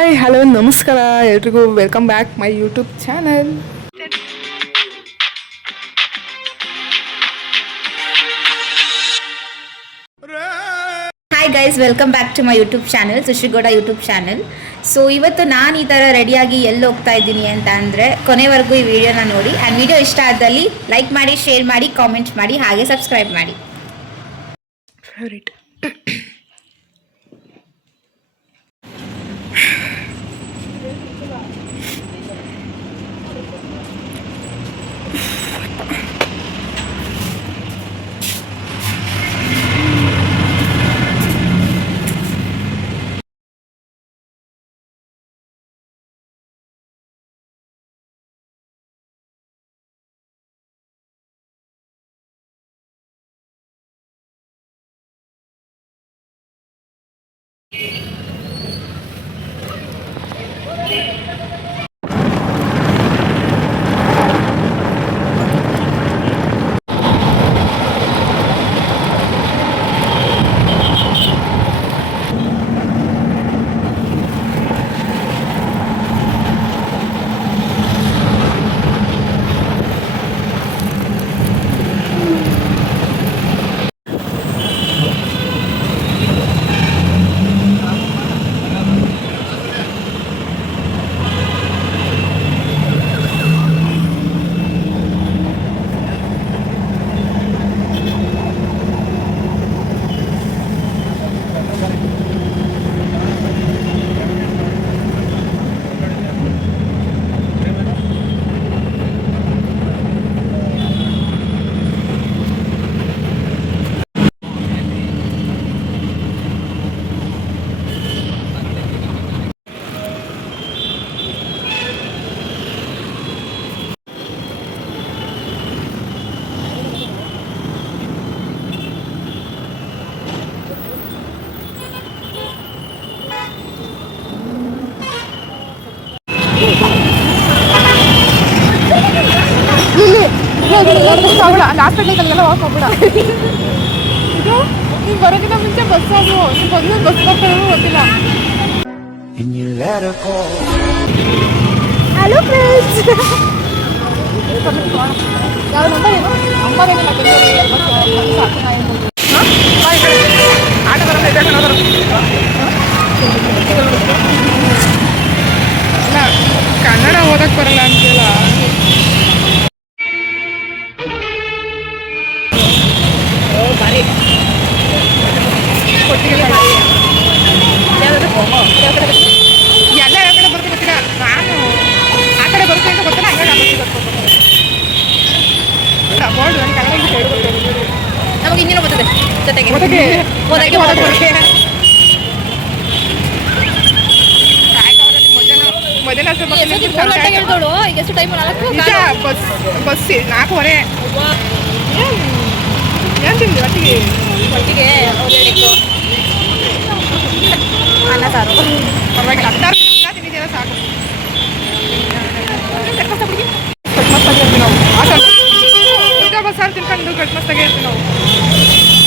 Hi hello ನಮಸ್ಕಾರ ಎಲ್ರಿಗೂ welcome back my YouTube channel. Hi guys, welcome back to my YouTube channel, Sushri Gowda YouTube channel. So ಇವತ್ತು ನಾನು ಈ ಥರ ರೆಡಿಯಾಗಿ ಎಲ್ಲಿ ಹೋಗ್ತಾ ಇದ್ದೀನಿ ಅಂತ ಅಂದರೆ ಕೊನೆವರೆಗೂ ಈ ವಿಡಿಯೋನ ನೋಡಿ. ಆ್ಯಂಡ್ ವಿಡಿಯೋ ಇಷ್ಟ ಆದಲ್ಲಿ ಲೈಕ್ ಮಾಡಿ, ಶೇರ್ ಮಾಡಿ, ಕಾಮೆಂಟ್ ಮಾಡಿ, ಹಾಗೆ ಸಬ್ಸ್ಕ್ರೈಬ್ ಮಾಡಿ. ಫೇವ್ರೇಟ್ ಹಾಸ್ಪಿಟ್ಲಿಗೆಲ್ಲ ಹೋಗ್ಬಿಡ. ಇದು ನೀವು ಬರೋಕ್ಕಿಂತ ಮುಂಚೆ ಬಸ್ ಅದು ಬಂದು ಬಸ್ ಬರ್ತಾರೆ ಗೊತ್ತಿಲ್ಲ. ಹಲೋ ಫ್ರೆಂಡ್ಸ್, ಯಾವ ನಂಬರ್ ಏನು ನಂಬರ್ ಏನಿಲ್ಲ, ಆಟ ಬರೋದು ಕನ್ನಡ ಓದಕ್ಕೆ ಬರಲ್ಲ ಅಂತಿಲ್ಲ. ಎಲ್ಲ ಯಾವ ಕಡೆ ಬರ್ತೀನಿ ಗೊತ್ತಿಲ್ಲ, ನಾನು ಆ ಕಡೆ ಬರುತ್ತೆ ಅಂತ ಗೊತ್ತಿಲ್ಲ. ಬೋರ್ಡ್ ನನಗೆ ಕನ್ನಡ ನಮಗೆ ಇನ್ನೇನು ಬರ್ತದೆ ಜೊತೆಗೆ ಮೊದಲ ಎಷ್ಟು ಟೈಮ್ ಬಸ್ 4:15. ಏನು ತಿಂದ್ವಿ ಒಟ್ಟಿಗೆ ಅನ್ನ ಸಾರು ಪರವಾಗಿಲ್ಲ. 16 ತಿಂದಿದ್ದೀರ ಸಾಕು. ನಾವು ಬಸ್ಸಾರು ತಿನ್ಕೊಂಡು ಕಟ್ಮಸ್ತಾಗೆ ಇರ್ತೀವಿ ನಾವು.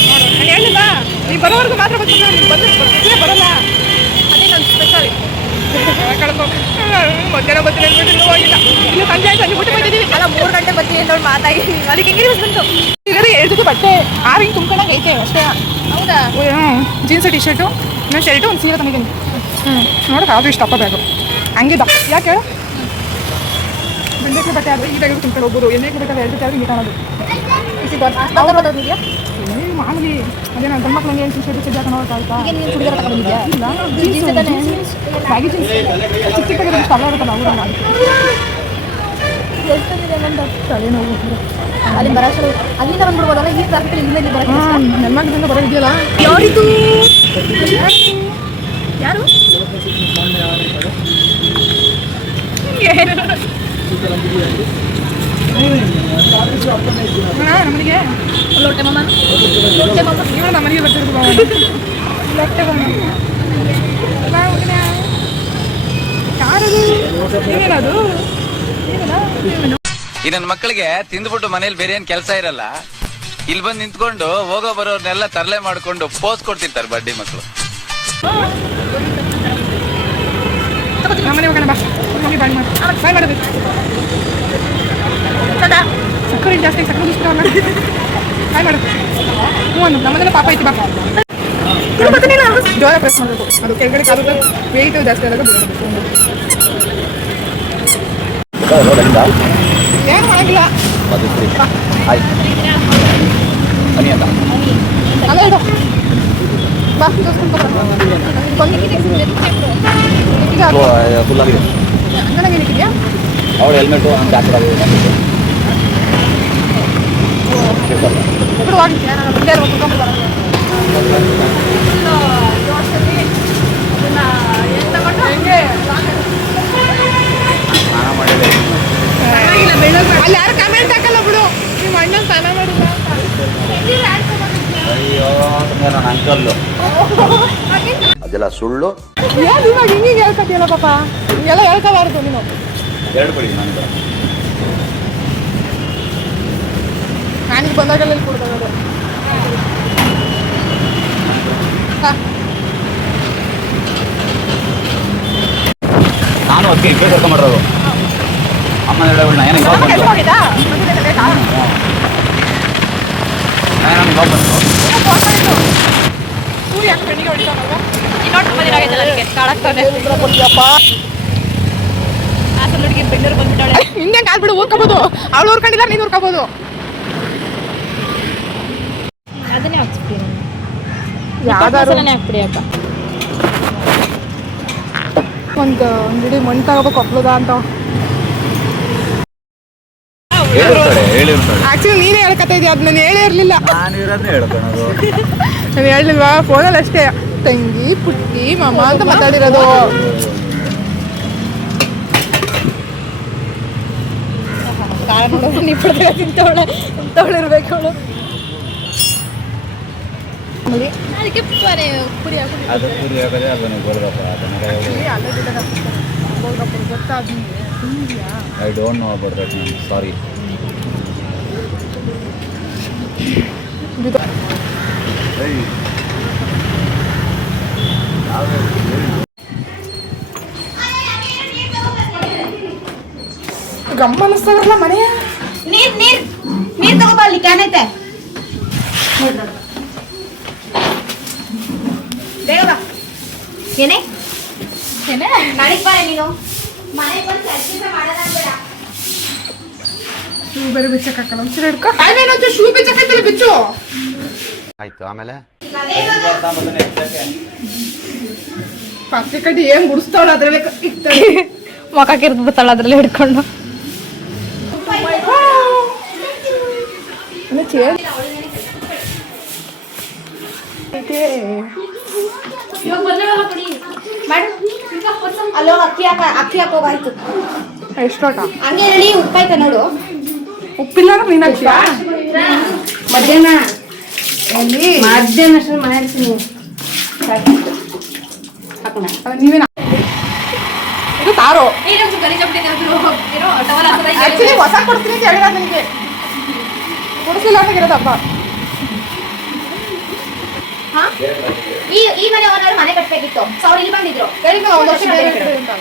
ನೋಡು, ನಾನು ಹೇಳಿಲ್ಲ ನೀವು ಬರೋವರೆಗೂ ಮಾತ್ರ ಬರ್ತೀನಿ, ನೀವು ಬಸ್ಸೇ ಬರೋಲ್ಲ. ಅದೇ ನನ್ನ ಸ್ಪೆಷಲ್. ಕಳ್ಕೊ ಮಧ್ಯಾಹ್ನ ಬರ್ತೀನಿ ಅಂದ್ಬಿಟ್ಟು ಹೋಗಿಲ್ಲ. ಇಲ್ಲಿ ಸಂಜೆ ಆಯ್ತು, ಊಟ ಬಂದಿದ್ದೀವಿ. ಅಲ್ಲ 3 ಗಂಟೆ ಬರ್ತೀನಿ ನೋಡಿ ಮಾತಾಡಿ. ಅದಕ್ಕೆ ಹೆಂಗೆ ಬಂತು ಈಗ ಹೇಳ್ತಿದ್ದು ಬಟ್ಟೆ 6 ಹಿಂಗೆ ತುಂಬ್ಕೊಂಡಾಗ ಐತೆ ಅಷ್ಟೇ. ಹೌದಾ? ಜೀನ್ಸ್ ಟಿ ಶರ್ಟು, ಇನ್ನೊಂದು ಶರ್ಟು, ಒಂದು ಸೀರೆ ತಂದಿದ್ದೀನಿ. ನೋಡೋಕೆ ಅದು ಇಷ್ಟಪ್ಪ ಬ್ಯಾಗು ಹಂಗಿದ್ದ. ಯಾಕೆ ಹೇಳು, ಬೆಂಡೆಕಾಯಿ ಬಟ್ಟೆ ಆದರೆ ಈ ಬ್ಯಾಗ್ ತುಂಬ್ಕೊಂಡು ಹೋಗ್ಬೋದು. ಎಣ್ಣೆಗೆ ಬೇಕಾದ್ರೆ 2 ರೂಪಾಯಿ ಮೀಟಾಣೋದು ಮಾಮೂಲಿ. ಅದೇ ನಾನು ಗಂಡು ಮಕ್ಕಳಿಗೆ ಟಿ ಶರ್ಟ್ ಚಡ್ಡಿ ಹಾಕೊಂಡು ಹೋಗ್ತಾ ನೀನು ಚೂಡಿದಾರ ತಗೊಂಡಿದ್ಯಾ? ಬ್ಯಾಗಿ ಜೀನ್ಸ್ ಚಿಕ್ಕ ಚಿಕ್ಕ ಸ್ಥಳ ಇರುತ್ತಲ್ಲ ಅವರು ತಲೆನೋವು. ಅಲ್ಲಿ ಬರೋಷ್ಟು ಅಲ್ಲಿಂದ ಬಂದ್ಬಿಡ್ಬೋದಲ್ಲ, ಈ ಟ್ರಾಫಿಕ್ ಇಲ್ಲಿಂದ ಬರೋಕ್ಕೆ. ನೆನ್ಮಾಗದಿಂದ ಬರೋದಿದೆಯಲ್ಲ. ಯಾರಿದು ಯಾರು ನಮಗೆ ಲೊಟ್ಟೆ ಮಾಮ ನಮ್ಮನೆಗೆ ಬರ್ತಿರ್ಬೋದು. ಲೊಟ್ಟೆ ಯಾರದು? ಏನದು? ಈ ನನ್ನ ಮಕ್ಕಳಿಗೆ ತಿಂದ್ಬಿಟ್ಟು ಮನೇಲಿ ಬೇರೆ ಏನ್ ಕೆಲಸ ಇರಲ್ಲ, ಇಲ್ಲಿ ಬಂದು ನಿಂತ್ಕೊಂಡು ಹೋಗೋ ಬರೋರ್ನೆಲ್ಲ ತರಲೆ ಮಾಡ್ಕೊಂಡು ಪೋಸ್ ಕೊಡ್ತಿರ್ತಾರೆ ಬಡ್ಡಿ ಮಕ್ಕಳು. ಮನೆ ಹೋಗೋಣ ಬಾ. ಮಮ್ಮಿ ಬಾಯ್ ಮಾಡಿ ಬಾಯ್ ಮಾಡೋದು. ಸಕ್ಕರೆ ಜಾಸ್ತಿ ಸಕ್ಕರೆ ಇಷ್ಟವಲ್ಲ. ಬಾಯ್ ಮಾಡೋದು. ಹ್ಞೂ ನಮ್ಮದೆಲ್ಲ ಪಾಪ ಐತಿ ಬಾ. ಜೋರ ಪ್ರೆಸ್ ಮಾಡಬೇಕು. ಅದು ಕೆಳಗಡೆ ಕಾಲುತ್ತೆ ವೆಯ್ಟ್ ಜಾಸ್ತಿ ಆದಾಗ ಏನು ಮಾಡಂಗಿಲ್ಲ. ಅಲ್ಲ ಇಡು ಬಾ ಅಂಗಡಿಗಿದೆಯಾ ಅವಳು ಹೆಲ್ಮೆಟು ಬ್ಯಾಕ್ ఇప్పుడు ಅಲ್ಲಿ ಯಾರು ಕಮೆಂಟ್ ಹಾಕಲ್ಲ ಬಿಡು ನಿಮ್ಮ ಅಣ್ಣ ಸ್ನಾನ ಮಾಡಿಲ್ಲ ಅಯ್ಯೋ ನನ್ನ ಅಂಕಲ್ಲು ಅದೆಲ್ಲ ಸುಳ್ಳು. ಏನು ಇವಾಗ ಹಿಂಗೆ ಹೇಳ್ಕೊತೀಯಲ್ಲ ಪಾಪ ಹಿಂಗೆಲ್ಲ ಹೇಳ್ಕೋಬಾರ್ದು ನೀನು. ಎರಡು ಕೊಡಿ ನನಗೆ. ನಾನೀಗ ಬಂದಾಗಲ್ಲ ಕೊಡ್ತಾರೆ. ನಾನು ಅದಕ್ಕೆ ಇಬ್ಬರೇ ಕರ್ಕೊಂಡ್ಬರೋದು. ಅಮ್ಮನ ಹೇಳೋಣ ಏನೋ ಇವಾಗ ಬಂತು. ನಾನು ಇವಾಗ ಬಂತು. ಸೂರ್ಯ ಯಾಕೆ ಬೆಣ್ಣಿಗೆ ಹೊಡಿತಾನಲ್ವಾ? ಹಿಂಗೆ ಕಾಲ್ಬಿಡು ಊರ್ಕೋಬೋದು. ಅವಳು ಊರ್ಕೊಂಡಿಲ್ಲ ನೀನು ಊರ್ಕೋಬೋದು. ಅದನ್ನೇ ಹಾಕ್ಸ್ಬಿಡಿ ಯಾವ್ದಾರು ಹಾಕ್ಬಿಡಿ ಅಕ್ಕ. ಒಂದು ಇಡೀ ಮಣ್ಣು ತಗೋಬೇಕು ಒಪ್ಲದ ಅಂತ ಹೇಳಿರ್ತಾಳೆ. ಆಕ್ಚುಲಿ ನೀನೇ ಹೇಳ್ಕೊತಾ ಇದೀಯ. ಅದು ನಾನು ಹೇಳೇ ಇರಲಿಲ್ಲ. ನಾನು ಇರೋದ್ರೆ ಹೇಳ್ಕೊಳೋದು. ನಾನು ಹೇಳಿಲ್ವಾ ಫೋನಲ್ಲಿ ಅಷ್ಟೇ ತಂಗಿ ಪುಟ್ಟಿ ಮಮ್ಮ ಅಂತ ಮಾತಾಡಿರೋದು. ಕಾಳ ನೋಡೋದು ನಿಪ್ಪಳ ತಿಂತವಳಿರ್ಬೇಕು ಅವಳು. ಅದಕ್ಕೆ ಪುರಿ ಹಾಕಿ ಅದು ಪೂರಿ ಆಗೋದೇ ಅದನ್ನು golgappa I don't know about that ma'am sorry. ಗಮ್ಮ ಅನಿಸ್ತಾವ್ರಲ್ಲ ಮನೆಯ ನೀರ್ ತಗೋಬ ಅಲ್ಲಿ ಕ್ಯಾನ್ ಐತೆ ಬೇಗ ಬಾ. ಏನೇ ನಾಳೆಗೆ ಬಾರೆ ನೀನು ಮನೆಗೆ ಬಂದು ಕೆಲಸ ಮಾಡೋದಾಗ್ಬೇಡ. ಶೂ ಬೇರೆ ಬಿಚ್ಚಕ್ಕಾಗಲ್ಲ. ಒಂಚೂರು ಹಿಡ್ಕೊ. ಅವೇನಂತ ಶೂ ಬಿಚ್ಚಕ್ಕಾಯ್ತಲ್ಲ ಬಿಚ್ಚು. ಆಯ್ತು ಆಮೇಲೆ ಪಕ್ಕೆ ಕಟ್ಟಿ ಏನ್ ಗುಡಿಸ್ತಾವಳ ಅದ್ರಲ್ಲೇ ಇಕ್ತಾಳೆ. ಮೊಖಕ್ಕೆ ಇರ್ದು ಬಿಡ್ತಾಳ ಅದ್ರಲ್ಲಿ ಹಿಡ್ಕೊಂಡು. ಅಲ್ಲೋ ಅಕ್ಕಿ ಹಾಕೋಗಾಯ್ತು. ಎಷ್ಟೋಟ ಹಂಗೆ ಹೇಳಿ ಉಪ್ಪಾಯ್ತ ನೋಡು. ಉಪ್ಪಿಲ್ಲ ನೀನು ಹಾಕ್ತೀಯಾ? ಮಧ್ಯಾಹ್ನ ಎಲ್ಲಿ ಮನೆ ನೀವು ನೀವೇನ ಇದು ತಾರೋ ಆಕ್ಚುಲಿ ಹೊಸ ಕೊಡ್ತೀನಿ ಅಂತ ಹೇಳಿದ ನನಗೆ. ಕೊಡಿಸಿಲ್ಲ ಅಂತ ಇರೋದಪ್ಪ. ಈ ಮನೆ ಓನರ್ ಮನೆ ಕಟ್ಬೇಕಿತ್ತು. ಸೊ ಅವ್ರು ಇಲ್ಲಿ ಬಂದಿದ್ರು. ಒಂದು ವರ್ಷ ಬೇರೆ ಕಡೆ ಅಂತ.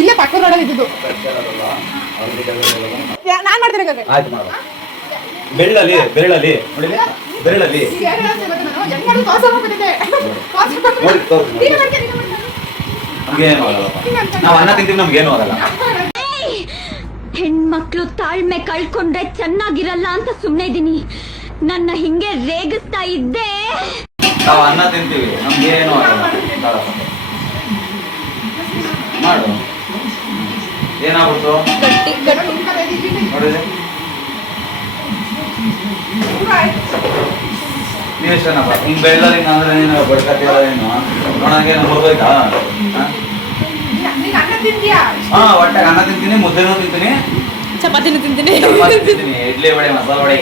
ಇಲ್ಲೇ ಪಕ್ಕದ ರೋಡಲ್ಲಿ ಇದ್ದಿದ್ದು. ನಾನು ಮಾಡ್ತೀನಿ ಹಾಗಾದ್ರೆ. ಆಯ್ತು ಮಾಡು. ಬೆರಳಲ್ಲಿ ಬೆರಳಲ್ಲಿ ನೋಡಿ ಬೆರಳಲ್ಲಿ ಈಗ ಏನು ಹೇಳ್ತೀನಿ ಗೊತ್ತಾ ನಾನು? ಹೆಂಗ್ ಮಾಡೋದು ಕಾಸು ಹೋಗ್ಬಿಟ್ಟಿದೆ. ಕಾಸು ನೋಡಿ ಕೊಟ್ಟು ನೀನು ಮಾಡ್ತೀನಿ, ನೀನು ಮಾಡ್ತೀನಿ. ನಮ್ಗೇನು ಆಗಲ್ಲಪ್ಪ. ನಾವು ಅನ್ನ ತಿಂತೀವಿ ನಮ್ಗೇನು ಆಗಲ್ಲ. ಹೆಣ್ಮಕ್ಳು ತಾಳ್ಮೆ ಕಳ್ಕೊಂಡ್ರೆ ಚೆನ್ನಾಗಿರಲ್ಲ ಅಂತ ಸುಮ್ಮನೆ ಇದೀನಿ. ನನ್ನ ಹಿಂಗೆ ರೇಗಿಸ್ತಾ ಇದ್ದೆ. ನಾವು ಅನ್ನ ತಿಂತೀವಿ ನಮ್ಗೇನು ಆಗಲ್ಲ. ಮಾಡು. ಏನಾಗ್ಬಿಡ್ತು ನೋಡಿದ್ರೆ ನೀವೆಷ್ಟನಪ್ಪ ಹಿಂಗೆ ಬೆಳ್ಳಲ್ಲಿ ಅಂದ್ರೆ ನೀನು ಬಡ್ಕತ್ತೀರ ಏನು ನೋಡಂಗೇನು ಹೋಗೋಯ್ತಾ? ನೀನು ಅನ್ನ ತಿಂತೀಯಾ? ಹಾ ಒಟ್ಟಾಗ ಅನ್ನ ತಿಂತೀನಿ, ಮುದ್ದೆನೂ ತಿಂತೀನಿ, ಚಪಾತಿನೂ ತಿಂತೀನಿ, ಚಪಾತಿ ತಿಂತೀನಿ, ಇಡ್ಲಿ ವಡೆ, ಮಸಾಲ ವಡೆ.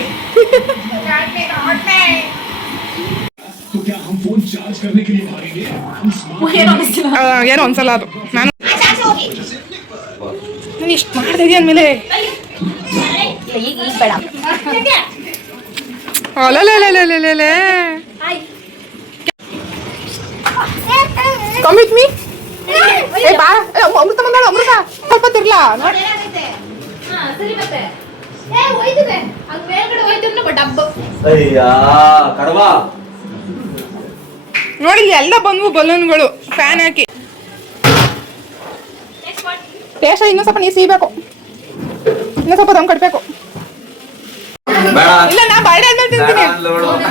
ಏನೋ ಒಂದ್ಸಲ ಅದು ನಾನು ಇಷ್ಟು ಮಾಡ್ತಾ ಇದೀಯ ಅಂದಮೇಲೆ ಈಗ ಬೇಡ. ಅಲೇ ಕಮ್ ವಿತ್ ಮೀ. ಏ ಬಾ ಖಾರ ಅಮೃತ ಬಂದಾಳ ಅಮೃತ ಸ್ವಲ್ಪ ತಿರ್ಲಾ ನೋಡಿ ಸರಿ ಮತ್ತೆ ಹೋಯ್ತದೆ ಹಂಗ ಮೇಲ್ಗಡೆ ಹೋಯ್ತು ಡಬ್ಬ ಅಯ್ಯಾ ಕಡವಾ ನೋಡಿ ಎಲ್ಲ ಬಂದ್ವು ಬಲೂನ್ಗಳು ಫ್ಯಾನ್ ಹಾಕಿ ಟೇಸ್ಟ್ ಇನ್ನೂ ಸ್ವಲ್ಪ ನೀರು ಸಿಗಬೇಕು ಇನ್ನೂ ಸ್ವಲ್ಪ ದಮ್ ಕಟ್ಬೇಕು ಬೇಡ ಇಲ್ಲ ನಾ ಬರ್ಡೇ ಆದ್ಮೇಲೆ ತಿಂತೀನಿ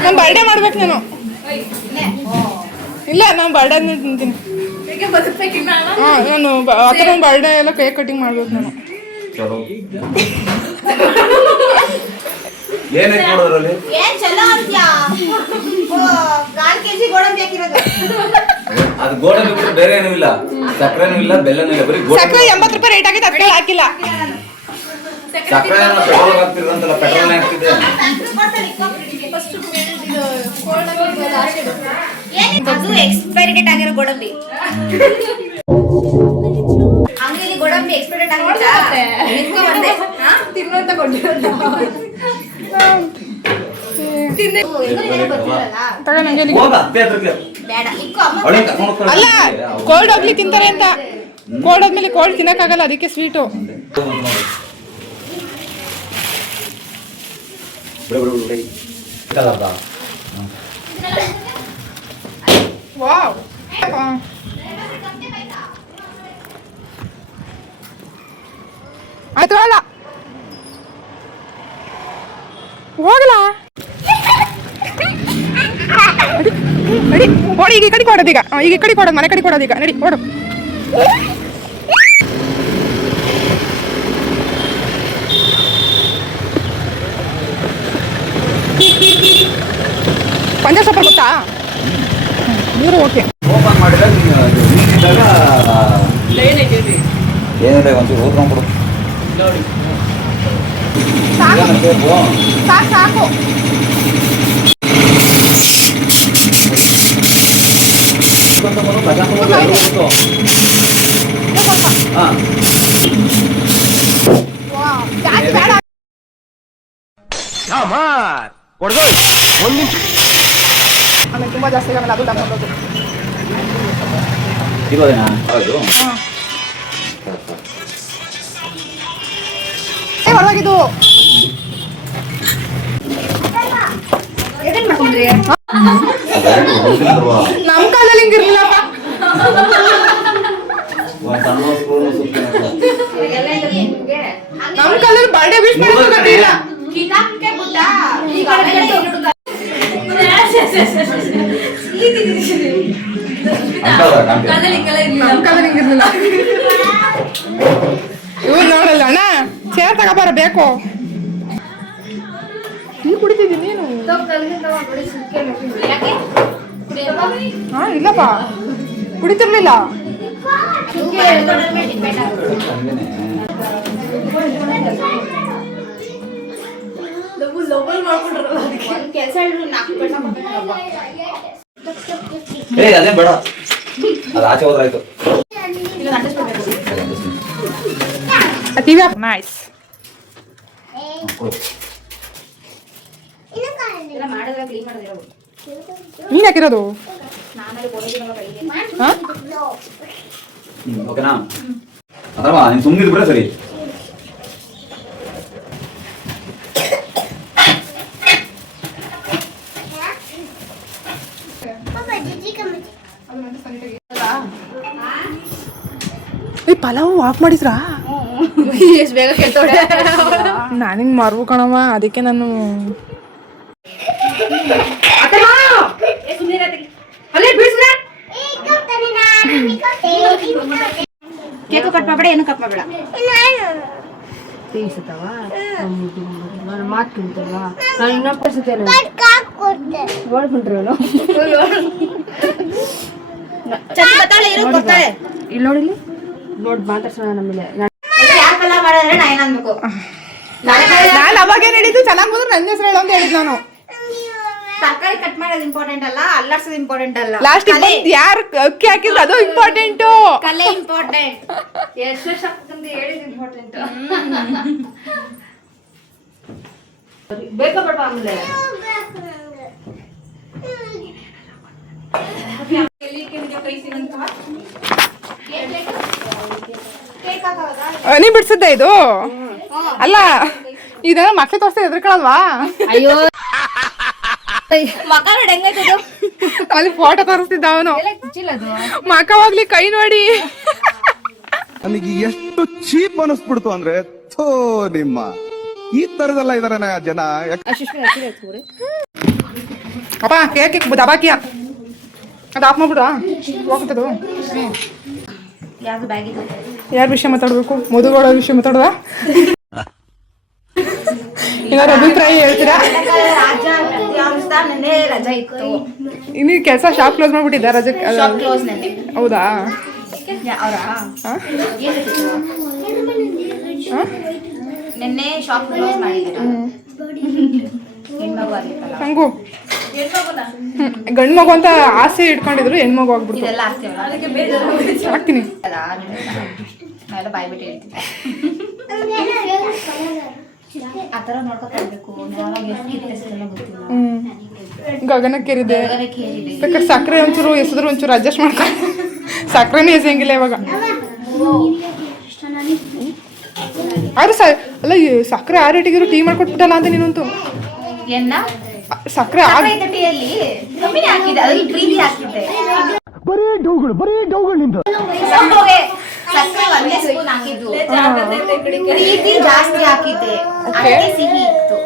ನಾನು ಬರ್ಡೇ ಮಾಡ್ಬೇಕು ನಾನು ಇಲ್ಲ ನಾನು ಬರ್ಡೇ ಆದ್ಮೇಲೆ ತಿಂತೀನಿ ಹಾಂ ನಾನು ಆ ಥರ ಒಂದು ಬರ್ಡೇ ಎಲ್ಲ ಕೇಕ್ ಕಟಿಂಗ್ ಮಾಡ್ಬೇಕು ನಾನು ಚಲೋ ಏನೈತೆ ನೋಡೋದ್ರಲ್ಲಿ ಏನ್ ಚಲೋ ಅಂತ್ಯಾ 4 kg ಗೋಡಂಬಿ ಹಾಕಿರೋದು ಅದು ಗೋಡಂಬಿ ಬಿಟ್ಟರೆ ಬೇರೆ ಏನೂ ಇಲ್ಲ ಸಕ್ಕರೆನೂ ಇಲ್ಲ ಬೆಲ್ಲನೂ ಇಲ್ಲ ಬರೀ ಸಕ್ಕರೆ 80 ರೂಪಾಯಿ ರೇಟ್ ಆಗಿತ್ತು ಅದಕ್ಕೆ ಹಾಕಿಲ್ಲ ಸಕ್ಕರೆ ಪೆಟ್ರೋಲ್ ಹಾಕ್ತಿರಂತಲ್ಲ ಪೆಟ್ರೋಲ್ ಹಾಕ್ತಿದೆ ಅದು ಎಕ್ಸ್ಪೈರಿ ಡೇಟ್ ಆಗಿರೋ ಗೋಡಂಬಿ ಅಂಗಡಿಲಿ ಗೋಡಂಬಿ ಎಕ್ಸ್ಪೈರಿ ಡೇಟ್ ಆಗಿರುತ್ತೆ ತಿನ್ನೋಂತ ಕೊಟ್ಟಿರೋದು ತಗೋ ನಂಗೆ ಇಲ್ಲಿ. ಹೋಗ ಅತ್ತೆ ಹತ್ರಕ್ಕೆ ಬೇಡ ಇಕ್ಕೋ ಅಮ್ಮ ಅವಳೇ ಕರ್ಕೊಂಡು ಹೋಗ್ತಾಳೆ. ಅಲ್ಲ ಕೋಲ್ಡ್ ಹೋಗ್ಲಿ ತಿಂತಾರೆ ಅಂತ ಕೋಲ್ಡ್ ಆದ್ಮೇಲೆ ಕೋಲ್ಡ್ ತಿನ್ನಕ್ಕಾಗಲ್ಲ ಅದಕ್ಕೆ ಸ್ವೀಟು ಬಿಡು ಬಿಡು ಬಿಡು ಇಲ್ಲದ ವಾವ್ ಆಯ್ತು ಅಲ್ಲ ಹೋಗಲ್ಲ ನಡಿ ಓಡಿ ಈಗ ಈ ಕಡೆ ಕೊಡೋದೀಗ ಈಗ ಈ ಕಡೆ ಕೊಡೋದು ಮನೆ ಕಡೆ ಕೊಡೋದೀಗ ನಡಿ ಓಡು ಪಂಜ ಸ್ವಲ್ಪ ಗೊತ್ತಾ ನೀರು ಓಕೆ ಓಪನ್ ಮಾಡಿದಾಗ ನೀರಿದ್ದಾಗ ಏನಿಲ್ಲ ಒಂಚೂರು ಓದ್ಕೊಂಡ್ಬಿಡು ಸಾಕು ಸಾಕು ಜಾಸ್ತಿ ಬೇಡ ಆಮೇಲೆ ತುಂಬಾ ಜಾಸ್ತಿ ಆಮೇಲೆ ಅದು ದಮ್ ಮಾಡೋದು ಇರೋದೇನಾ ಹೌದು ಹೊರವಾಗಿದ್ದು ನಮ್ ಕಾಲದಲ್ಲಿ ಹಿಂಗಿರ್ಲಿಲ್ಲಪ್ಪ ನಮ್ ಕಾಲದಲ್ಲಿ ಬರ್ಡೇ ವಿಶ್ ಮಾಡೋದು ಗೊತ್ತಿಲ್ಲ ನಮ್ ಕಾಲದಲ್ಲಿ ಹಿಂಗಿರ್ಲಿಲ್ಲ ಇವ್ರು ನೋಡಲ್ಲ ಅಣ್ಣ ಚೇರ್ ತಗೋಬಾರ ಬೇಕು ನೀ ಕುಡಿತಿದ್ದೀನಿ ನೀನು ಹಾ ಇಲ್ಲಪ್ಪ ಕುಡಿತಿರ್ಲಿಲ್ಲ ಏ ಅದೇ ಬೇಡ ಅದು ಆಚೆ ಹೋದ್ರಾಯ್ತು ನೈಸ್ ನೀನ್ ಹಾಕಿರೋದು ಓಕೆನಾ ಅದಮ್ಮ ನೀನು ಸುಮ್ಮನಿದ್ ಬಿಡ ಸರಿ ಈ ಪಲಾವ್ ಆಫ್ ಮಾಡಿದ್ರಾ ಎಷ್ಟು ಬೇಗ ಕೆಟ್ಟೋಡೆ ನಾನಿಂಗ್ ಮರ್ವು ಕಣವ ಅದಕ್ಕೆ ನಾನು ಕೇಕು ಕಟ್ ಮಾಡಬೇಡ ಏನು ಕಟ್ ಮಾಡಬೇಡ ಮಾತು ಕೇಳ್ತಲ್ವಾ ನಾನು ಇನ್ನೊಂದು ಪರಿಸ್ಥಿತಿ ಇಲ್ಲಿ ನೋಡಿಲಿ ನೋಡಿ ಮಾತಾಡ್ಸೋಣ ನಮ್ಮಲ್ಲಿ ಯಾಕೆ ಪಲಾವ್ ಮಾಡಿದ್ರೆ ನಾ ಏನನ್ಬೇಕು ನಾನು ಅವಾಗೇನು ಹೇಳಿದ್ದು ಚೆನ್ನಾಗಿ ಬಂದ್ರೆ ನನ್ನ ಹೆಸರು ಹೇಳೋ ಅಂತ ಹೇಳಿದ್ ನಾನು ತರಕಾರಿ ಕಟ್ ಮಾಡೋದು ಇಂಪಾರ್ಟೆಂಟ್ ಅಲ್ಲ ಅಲ್ಲಾಡ್ಸೋದು ಇಂಪಾರ್ಟೆಂಟ್ ಅಲ್ಲ ಲಾಸ್ಟ್ ಯಾರು ಅಕ್ಕಿ ಹಾಕಿದ್ರು ಅದು ಇಂಪಾರ್ಟೆಂಟು ಕಲೆ ಇಂಪಾರ್ಟೆಂಟ್ ಎಷ್ಟು ಅಂತ ಹೇಳಿದ್ ಇಂಪಾರ್ಟೆಂಟ್ ಬೇಕಾ ಬೇಡ ಆಮೇಲೆ ನೀ ಬಿಡ್ಸಿದ್ದೆ ಇದು ಅಲ್ಲ ಇದನ್ನ ಮಕ್ಳು ತೋರಿಸ್ತಾ ಎದ್ರಕಳಲ್ವಾ ಅಯ್ಯೋ ಮಕ ನೋಡಿ ಹೆಂಗೈತದು ಅಲ್ಲಿ ಫೋಟೋ ತೋರಿಸ್ತಿದ್ದ ಅವನು ಮಕ ಹೋಗ್ಲಿ ಕೈ ನೋಡಿ ನನಗೆ ಎಷ್ಟು ಚೀಪ್ ಅನಿಸ್ಬಿಡ್ತು ಅಂದ್ರೆ ಥೋ ನಿಮ್ಮ ಈ ತರದೆಲ್ಲ ಇದಾರೆ ಜನ. ಅಪ್ಪ ಕೇಕ್ ದಬಾಕಿಯ ಅದು ಆಫ್ ಮಾಡ್ಬಿಡು ಹೋಗ್ತದು. ಯಾವ್ದು ಬ್ಯಾಗ್ ಇದೆ ಯಾರ ವಿಷಯ ಮಾತಾಡ್ಬೇಕು? ಮದುಗಳ ವಿಷಯ ಮಾತಾಡುವ ಏನಾರು ಅಭಿಪ್ರಾಯ ಹೇಳ್ತೀರಾ? ನೆನ್ನೆ ರಜಾ ಇತ್ತು. ಇನ್ನು ಕೆಲಸ ಶಾಪ್ ಕ್ಲೋಸ್ ಮಾಡ್ಬಿಟ್ಟಿದ್ದ ರಜೆ? ಶಾಪ್ ಕ್ಲೋಸ್ ನೆನ್ನೆ. ಹೌದಾ? ಅವರಾ ನೆನ್ನೆ ಶಾಪ್ ಕ್ಲೋಸ್ ಮಾಡಿದ್ದೀರಾ? ಹೆಣ್ಮಗು ಆಗಿತ್ತಲ್ಲ. ಹಂಗು ಗಂಡು ಮಗು ಅಂತ ಆಸೆ ಇಟ್ಕೊಂಡಿದ್ರು, ಹೆಣ್ಮಗು ಆಗ್ಬಿಡ್ತು. ಇದೆಲ್ಲ ಆಗ್ತೀವಲ್ಲ ಹಾಕ್ತೀನಿ. ನಾವೆಲ್ಲ ಬಾಯ್ಬಿಟ್ಟು ಹೇಳ್ತೀವಿ. ಆ ಥರ ನೋಡ್ಕೊತಾ ಇರ್ಬೇಕು. ಗಗನಕ್ಕೇರಿದೆ. ಬೇಕಾದ್ರೆ ಸಕ್ಕರೆ ಒಂಚೂರು ಎಸೆದ್ರು ಒಂಚೂರು ಅಡ್ಜಸ್ಟ್ ಮಾಡ್ಕೊಂಡು ಸಕ್ಕರೆನೇ ಎಸೆಯಂಗಿಲ್ಲ ಇವಾಗ. ಆದ್ರೆ ಅಲ್ಲ ಸಕ್ಕರೆ ಆ ರೇಟಿಗಿರೋ ಟೀ ಮಾಡ್ಕೊಟ್ಬಿಟ್ಟಲ್ಲ ಅಂತ ನೀನಂತೂ. ಏನ ಸಕ್ಕರೆ ಟೀಯಲ್ಲಿ ಕಮ್ಮಿನೇ ಹಾಕಿದೆ, ಅದ್ರಲ್ಲಿ ಪ್ರೀತಿ ಹಾಕಿದ್ದೆ. ಸಕ್ಕರೆ ಒಂದೇ ಸ್ಪೂನ್ ಹಾಕಿದ್ದು, ಪ್ರೀತಿ ಜಾಸ್ತಿ ಹಾಕಿದ್ದೆ, ಅದಕ್ಕೆ ಸಿಹಿ ಇತ್ತು.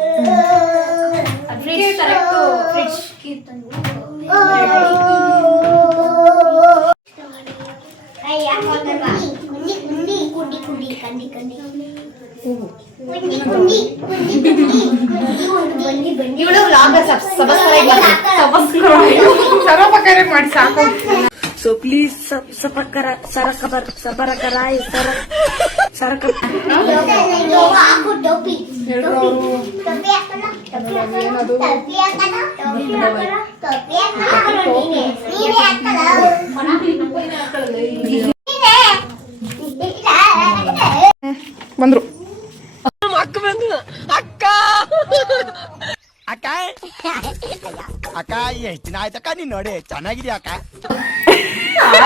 ಇವಳು ವ್ಲಾಗರ್ ಸಬ್ಸ್ಕ್ರೈಬ್ ಮಾಡಿ ಸಾಕು. So please sapakara sarakar sabarakara sarakar. Aku topi. Topi ಬಂದ್ರು. ಅಕ್ಕ ಎಷ್ಟು ದಿನ ಆಯ್ತಕ್ಕ ನೀನ್ ನೋಡಿ ಚೆನ್ನಾಗಿದ್ಯಾ ಅಕ್ಕ?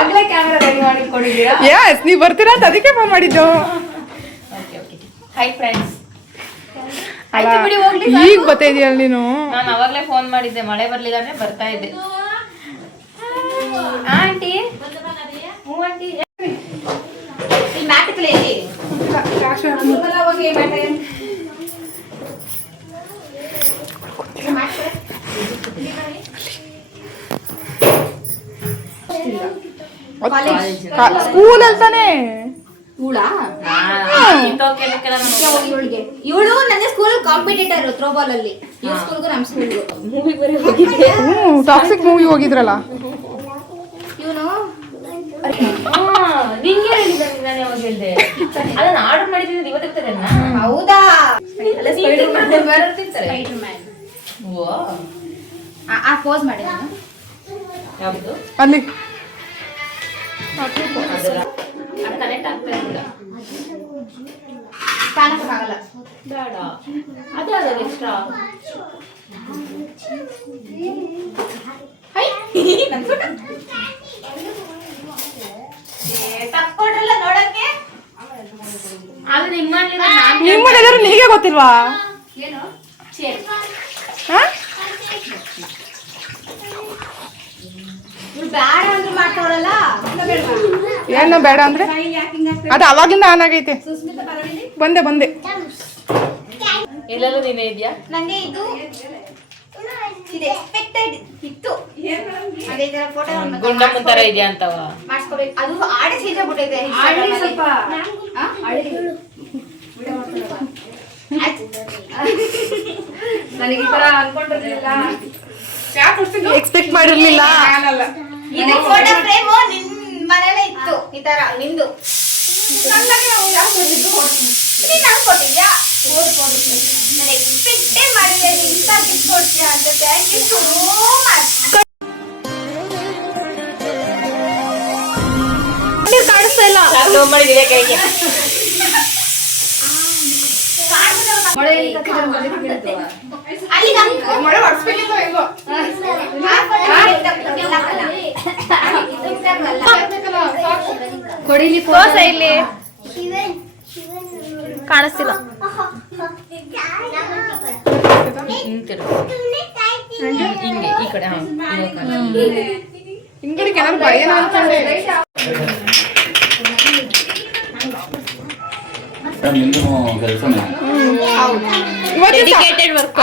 ಆಗ್ಲೇ ಕ್ಯಾಮೆರಾ ರೆಡಿ ಮಾಡಿಕೊಂಡಿದ್ದೀರಾ? ಯಸ್, ನೀವ್ ಬರ್ತೀರಾ ಅಂತ ಅದಕ್ಕೆ ಫೋನ್ ಮಾಡಿದ್ದು. ಹೈ ಫ್ರೆಂಡ್ಸ್, ಈಗ ಬರ್ತಾ ಇದೀಯಲ್ಲ ನೀನು. ನಾನು ಅವಾಗ್ಲೇ ಫೋನ್ ಮಾಡಿದ್ದೆ, ಮಳೆ ಬರ್ಲಿಲ್ಲ ಅಂದ್ರೆ ಬರ್ತಾ ಇದ್ದೆ. ಆಂಟಿ ಹ್ಞೂ ಆಂಟಿ ಸ್ಕೂಲ್ ಅಲ್ತಾನೆ. ಇವಳು ನನ್ನ ಸ್ಕೂಲ್ ಕಾಂಪಿಟೇಟರ್ ಥ್ರೋಬಾಲ್ ಅಲ್ಲಿ. ಇವ್ರ ಸ್ಕೂಲ್ಗೂ ನಮ್ಮ ಸ್ಕೂಲ್ಗೂ ಟಾಕ್ಸಿಕ್ ಮೂವಿ ಹೋಗಿದ್ರಲ್ಲ. ಇವನು ನಿಂಗೆ ಹೇಳಿದ್ದೆ, ನಾನು ಯಾವಾಗ ಹೇಳಿದೆ? ಅದನ್ನ ಆರ್ಡರ್ ಮಾಡಿದ್ದೀನಿ, ಇವತ್ತು ಇರ್ತದೆ. ಹೌದಾ? ಆ ಪೋಸ್ ಮಾಡಿ ನಾನು ಯಾವುದು ಅಲ್ಲಿ ಕನೆಕ್ಟ್ ಆಗ್ತಾ ಇಲ್ಲ, ಕಾಣಕ್ಕಾಗಲ್ಲ. ಬೇಡ ಅದೇ ಎಕ್ಸ್ಟ್ರಾ. ತಕ್ಕೊಡ್ರಲ್ಲ ನೋಡಕ್ಕೆ. ಅದು ನಿಮ್ಮನೆಲ್ಲರೂ ನಿನಗೆ ಗೊತ್ತಿಲ್ವಾ? ಏನು ಬೇಡ ಅಂದ್ರೆ ಮಾಡ್ತಾವಳಲ್ಲ. ಏನು ಬೇಡ ಅಂದ್ರೆ ಅದು ಅವಾಗಿಂದ ಆನ್ ಆಗೈತೆ. ಬಂದೆ ಎಲ್ಲೆಲ್ಲೂ ನೀನೇ ಇದೆಯಾ? ನಂಗೆ ಇದು ಎಕ್ಸ್ಪೆಕ್ಟೆಡ್ ಇತ್ತು. ಅದೇ ತರ ಫೋಟೋ ಗುಂಡಮ್ಮನ ತರ ಇದೆಯಾ ಅಂತವ ಮಾಡಿಸ್ಕೋಬೇಕು. ಅದು ಆಡಿ ಸೀಜಾಗ್ಬಿಟ್ಟೈತೆ ಸ್ವಲ್ಪ. ನನಗೆ ಈ ತರ ಅನ್ಕೊಂಡಿರ್ಲಿಲ್ಲ, ಎಕ್ಸ್ಪೆಕ್ಟ್ ಮಾಡಿರ್ಲಿಲ್ಲ. ಇದು ಫೋಟೋ ಫ್ರೇಮ್ ನಿನ್ ಮನೇಲೆ ಇತ್ತು ಈ ತರ ನಿಂದು. ನಾನು ಕೊಟ್ಟಿದ್ಯಾ? ನಾನು ಎಕ್ಸ್ಪೆಕ್ಟೇ ಮಾಡಿದೆ ಇಂಥ ಗಿಫ್ಟ್ ಕೊಡ್ತೀಯಾ ಅಂತ. Thank you so much. ಕಾಣಿಸ್ತಾ ಇಲ್ಲ. ಮಾಡಿದೀವಿ ಕೈಗೆ. ಮಳೆ ಹೊಡ್ಸ್ಬೇಕಿತ್ತು ಹೆಂಗೋ. ಕೊಡಿಲಿ ಫೋಟೋ ಇಲ್ಲಿ. ಕಾಣಿಸ್ತಿಲ್ಲ. ಹಿಂಗೆ ಈ ಕಡೆ ಹಿಂಗಡಿಗೆ ಏನಾದ್ರು ಭಯನ ಅನ್ಕೊಂಡೆ. ಕೆಲಸನೇ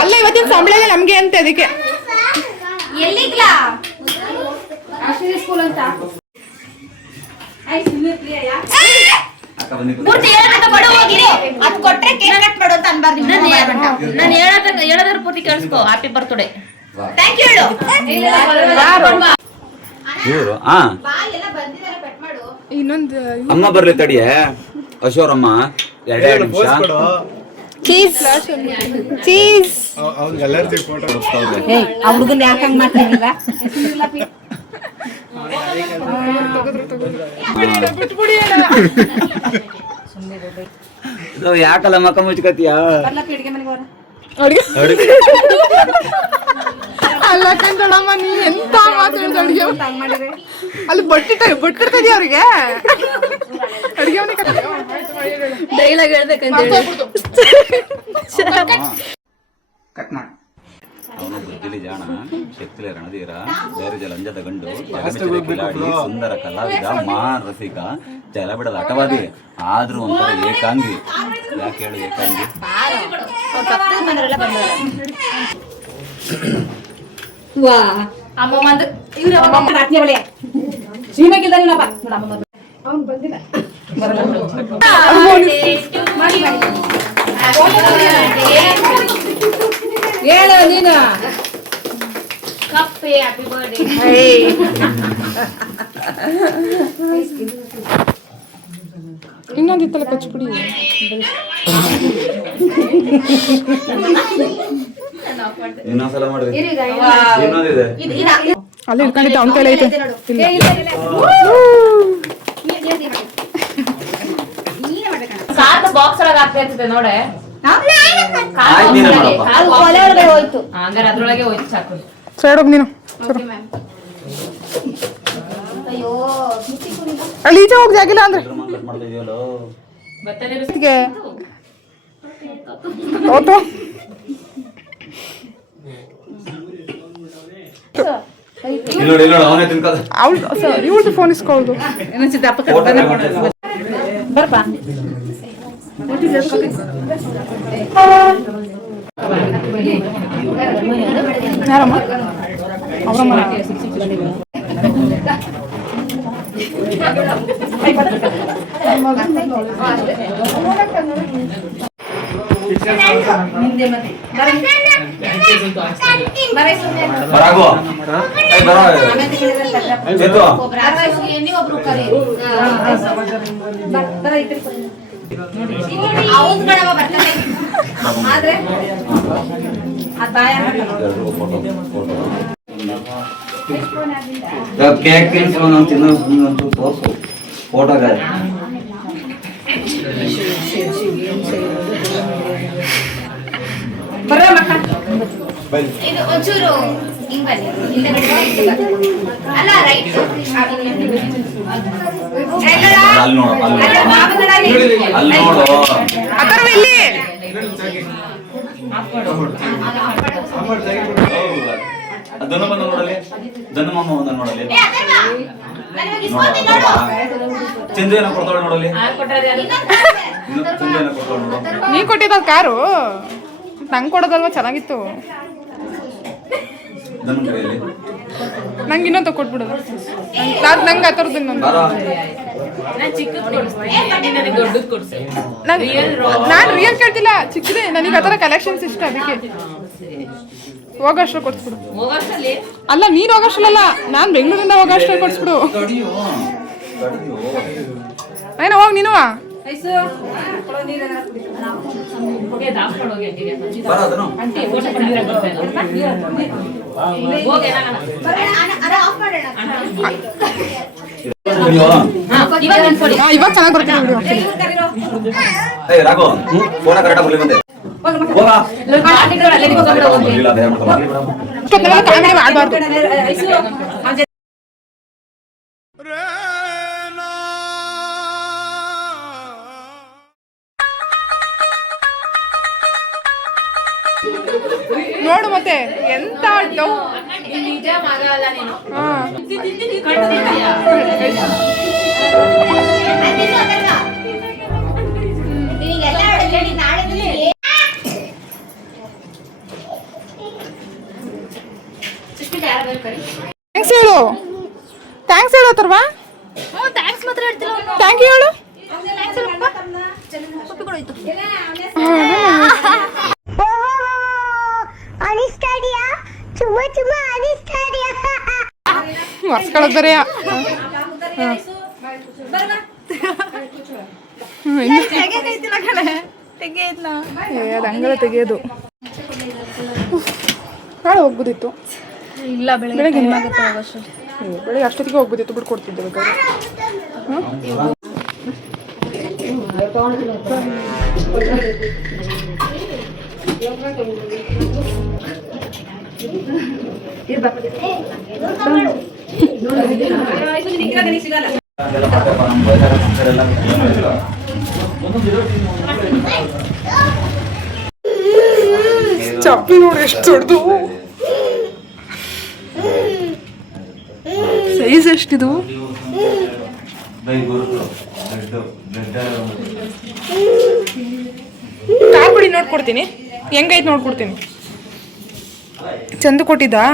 ಅಲ್ಲ ಇವತ್ತಿನ ಸಂಬಳ ನಮ್ಗೆ ಅಂತ ಅದಕ್ಕೆ ನಾನು ಹೇಳೋದ್ರ ಪೂರ್ತಿ ಕೇಳಿಸ್ಕೊ. Happy birthday. ಇವರು ಇನ್ನೊಂದು ಅಮ್ಮ ಬರ್ಲಿ ತಡಿಯೇ ಅಶೋರಮ್ಮ 2 ನಿಮಿಷ ಚೀಸ್ ಹುಡುಗನ್ ಯಾಕಂಗ್ ಮಾಡ್ತೀನಿಲ್ಲ ಯಾಕಲ್ಲ ಮಕ್ಕ ಮುಚ್ಕತಿಯಾ ಅಲ್ಲ ಕಂದೊಳಮ್ಮ ನೀ ಎಂತ ಮಾತಾಡಿದ ಅಡಿಗೆ ಅಲ್ಲಿ ಬಟ್ಟಿರ್ತದಿ ಅವ್ರಿಗೆ ಅಡಿಗೆ ಡೈಲಾಗ್ ಹೇಳ್ಬೇಕಂತ ಅವನು ಬುದ್ಧಿಲಿ ಜಾಣ ಶಕ್ತಿಲೆ ರಣಧೀರ ಧೈರ್ಯ ಲಂಜದ ಗಂಡು ಜಗಮೆಚ್ಚಿದ ಕಿಲಾಡಿ ಸುಂದರ ಕಲಾವಿದ ಮಾನ್ ರಸಿಕ ಜಲ ಬಿಡದ ಆಟವಾದಿ ಆದ್ರೂ ಒಂಥರ ಏಕಾಂಗಿ. ಯಾಕೆ ಹೇಳು ಏಕಾಂಗಿ? ಅಮ್ಮ ಬಂದು ಇವ್ರ ಅವ್ನು ಬಂದಿಲ್ಲ. ಹೇಳು ನೀನು ಕಪ್ಪೆ ಹ್ಯಾಪಿ ಬರ್ತ್ಡೇ. ಇನ್ನೊಂದಿತ್ತಲ್ಲ ಕಚ್ಪುಡಿ ಇನ್ನೊಂದ್ಸಲ ಮಾಡ್ರಿ. ಇನ್ನೊಂದಿದೆ ಅಲ್ಲಿ ಇಟ್ಕೊಂಡಿದ್ದ ಅವನ ಕೈಲಿ ಐತೆ. ಸಾಕು ಬಾಕ್ಸ್ ಒಳಗೆ ಹಾಕ್ತಾ ಇರ್ತದೆ ನೋಡೆ. ಹೋಯ್ತು ಹಂಗಾರೆ ಅದ್ರೊಳಗೆ ಹೋಯ್ತು ಸಾಕು. ಸೈಡ್ ಹೋಗಿ ನೀನು ಅಲ್ಲಿ ಈಚೆ ಹೋಗಿ ಜಾಗಿಲ್ಲ ಅಂದ್ರೆ ಮಾಡ್ತಾ ಇದೆಯಲ್ಲೋ ಓಟೋ ಇಲ್ಲಿ ನೋಡಿ ಅವನೇ ತಿನ್ಕೋದ ಇವಳ್ದು ಫೋನ್ ಇಸ್ಕೊಳ್ಳೋದು ಬರ್ಬಾ ಯಾರಮ್ಮ ಅವರಮ್ಮ ಬರಾಗೋ ಕೇಕ್ ತಿನ್ಸ್ಕೊಂಡು ತಿನ್ನೋ ತೋರ್ಸು ಫೋಟೋಗ ಇದು ಒಂಚೂರು ಹಿಂಗ್ ಬನ್ನಿ ಅಲ್ಲ ರೈಟ್ ಅಲ್ಲಿ ನೋಡು ಅಲ್ಲಿ ನೋಡು ಅದರ ಇಲ್ಲಿ ಧನುಮನ್ನ ನೋಡಲಿ ಧನುಮಮ್ಮ ಒಂದ ನೋಡಲಿ ಚಂದು ಏನೋ ಕೊಡ್ತಾಳೆ ನೋಡಲಿ ಚಂದು ಏನೋ ಕೊಡ್ತಾಳೆ ನೋಡು ನೀ ಕೊಟ್ಟಿದ್ದ ಕಾರು ನಂಗೆ ಕೊಡೋದಲ್ವಾ ಚೆನ್ನಾಗಿತ್ತು ಧನು ಕರೆಯಲ್ಲಿ ನಂಗೆ ಇನ್ನೊಂದು ಕೊಟ್ಬಿಡೋದು ನಂಗೆ ಆ ಥರದ್ದು ಇನ್ನೊಂದು ನಾನು ರಿಯಲ್ ಕೇಳ್ತಿಲ್ಲ ಚಿಕ್ಕದೇ ನನಗೆ ಆ ಥರ ಕಲೆಕ್ಷನ್ಸ್ ಇಷ್ಟ ಅದಕ್ಕೆ ಹೋಗೋಷ್ಟು ಕೊಡ್ಸ್ಬಿಡು ಅಲ್ಲ ನೀನು ಹೋಗೋಷ್ಟಲ್ಲ ನಾನು ಬೆಂಗಳೂರಿಂದ ಹೋಗೋಷ್ಟು ಕೊಡ್ಸ್ಬಿಡು ಏನೋ ಹೋಗಿ ನೀನು ಇವಾಗ ಚೆನ್ನಾಗಿ ಬರ್ತೀನಿ ರಾಘವ ಫೋನ ಕರೆಕ್ಟಾಗಿ ಬರ್ಲಿ ಬಂದೆ ಮಾಡಬಾರ್ದು ನೋಡು ಮತ್ತೆ ಎಂತ ಡವ್. ನಿಜ ಮಗ ಅಲ್ಲ ನೀನು. ಹಾ ಥ್ಯಾಂಕ್ಸ್ ಹೇಳು. ಥ್ಯಾಂಕ್ಸ್ ಹೇಳು ಅಥರ್ವ. ಥ್ಯಾಂಕ್ಸ್ ಮಾತ್ರ ಹೇಳ್ತಿಲ್ಲ. ಥ್ಯಾಂಕ್ ಯು ಹೇಳು. ಅನಿಸ್ತಾಡಿಯಾ ಚುಮ್ಮ ಚುಮ್ಮ ಅನಿಸ್ತಾಡಿಯಾ ಮರ್ಸ್ಕೊಳ್ಳೋದು ಬೇರೆ. ಅದು ಹಂಗಲ್ಲ ತೆಗೆಯೋದು. ನಾಳೆ ಹೋಗ್ಬೋದಿತ್ತು. ಇಲ್ಲ ಬೆಳಗ್ಗೆ ಬೆಳಗ್ಗೆ ಅಷ್ಟೊತ್ತಿಗೆ ಹೋಗ್ಬೋದಿತ್ತು, ಬಿಟ್ಕೊಡ್ತಿದ್ದೆ ಬೇಕಾದ್ರೆ. ಚಪ್ಪಲಿ ನೋಡಿ ಎಷ್ಟು ದೊಡ್ಡದು. ಸೈಜ್ ಎಷ್ಟಿದು? ಕಾರ್ ಬಿಡಿ ನೋಡ್ಕೊಡ್ತೀನಿ, ಹೆಂಗೈತೆ ನೋಡ್ಕೊಡ್ತೀನಿ. ಚಂದ ಕೊಟ್ಟಿದ್ದಾ?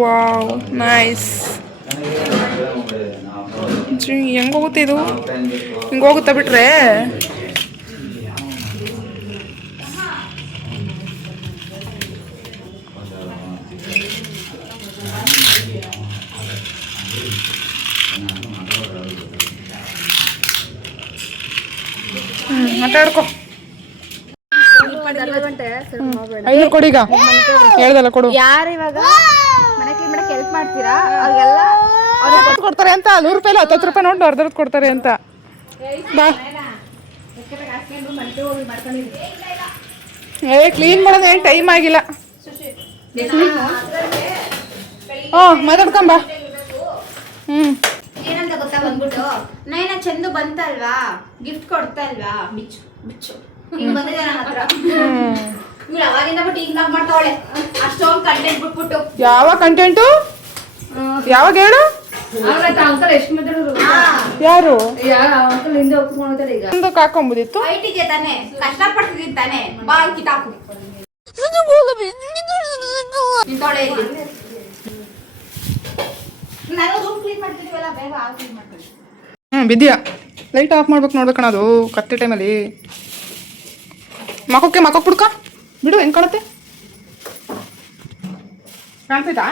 Wow nice. ಹೆಂಗೋಗುತ್ತೆ ಇದು? ಹಿಂಗೋಗುತ್ತಾ ಬಿಟ್ರೆ? ಮಾತಾಡ್ಕೊ. 500 ಕೊಡಿ ಈಗ. ಹೇಳ್ದಲ್ಲ ಕೊಡು. ಯಾರು ಇವಾಗ ಮನೆ ಕ್ಲೀನ್ ಮಾಡಕ್ಕೆ ಹೆಲ್ಪ್ ಮಾಡ್ತೀರಾ? ಅವ್ರಿಗೆಲ್ಲ ಅವ್ರಿಗೆ ಕೊಡ್ತಾರೆ ಅಂತ 100 ರೂಪಾಯಿ 10 ರೂಪಾಯಿ ನೋಡಿ ಅರ್ಧರ್ದು ಕೊಡ್ತಾರೆ ಅಂತ. ಬಾ. ಕ್ಲೀನ್ ಮಾಡೋದು ಏನು ಟೈಮ್ ಆಗಿಲ್ಲ. ಮಾತಾಡ್ಕೊಂಬ. ಏನಂತ ಗೊತ್ತಾ ಬಂದ್ಬಿಟ್ಟು ನೈನ ಚಂದು ಬಂತಲ್ವಾ, ಗಿಫ್ಟ್ ಕೊಡ್ತಲ್ವಾ, ಬಿಚ್ಚು ಬಿಚ್ಚು ಹಿಂಗ್ ಬಂದಿದೆ ನನ್ನ ಹತ್ರ. ಇವ್ಳು ಅವಾಗಿಂದ ಬಿಟ್ಟು ಹಿಂಗ್ ಮಾಡ್ತಾವಳೆ. ಅಷ್ಟೊಂದು ಕಂಟೆಂಟ್ ಬಿಟ್ಬಿಟ್ಟು. ಯಾವ ಕಂಟೆಂಟು? ಯಾವಾಗ ಹೇಳು? ಅಂಕಲ್ ಎಷ್ಟು ಮಾತಾಡೋರು? ಯಾರು? ಅಂಕಲ್ ಹಿಂದೆ ಒಪ್ಕೊಂಡ್ತಾರೆ ಈಗ. ಒಂದಕ್ಕೆ ಹಾಕೊಂಬೋದಿತ್ತು. ವೈಟಿಗೆ ತಾನೆ ಕಷ್ಟಪಡ್ತಿದ್ದೀನಿ ತಾನೆ, ಬಾ ಕಿತಾಕು ನಿಂತೋಳೆ ಇಲ್ಲಿ. ನಾನು ರೂಮ್ ಕ್ಲೀನ್ ಮಾಡ್ತಿದ್ದೀವಲ್ಲ, ಬೇಗ ಆಲ್ ಕ್ಲೀನ್ ಮಾಡ್ತೀನಿ. ಬಿದ್ಯಾ ಲೈಟ್ ಆಫ್ ಮಾಡ್ಬೇಕು ನೋಡ್ಬೇಕಣ. ಅದು ಕತ್ತೆ ಟೈಮಲ್ಲಿ ಮಕ್ಕಕ್ಕೆ ಬಿಡ್ಕ ಬಿಡು. ಹೆಂಗ್ ಕಾಣುತ್ತೆ? ಕಾಣ್ತೈತಾ?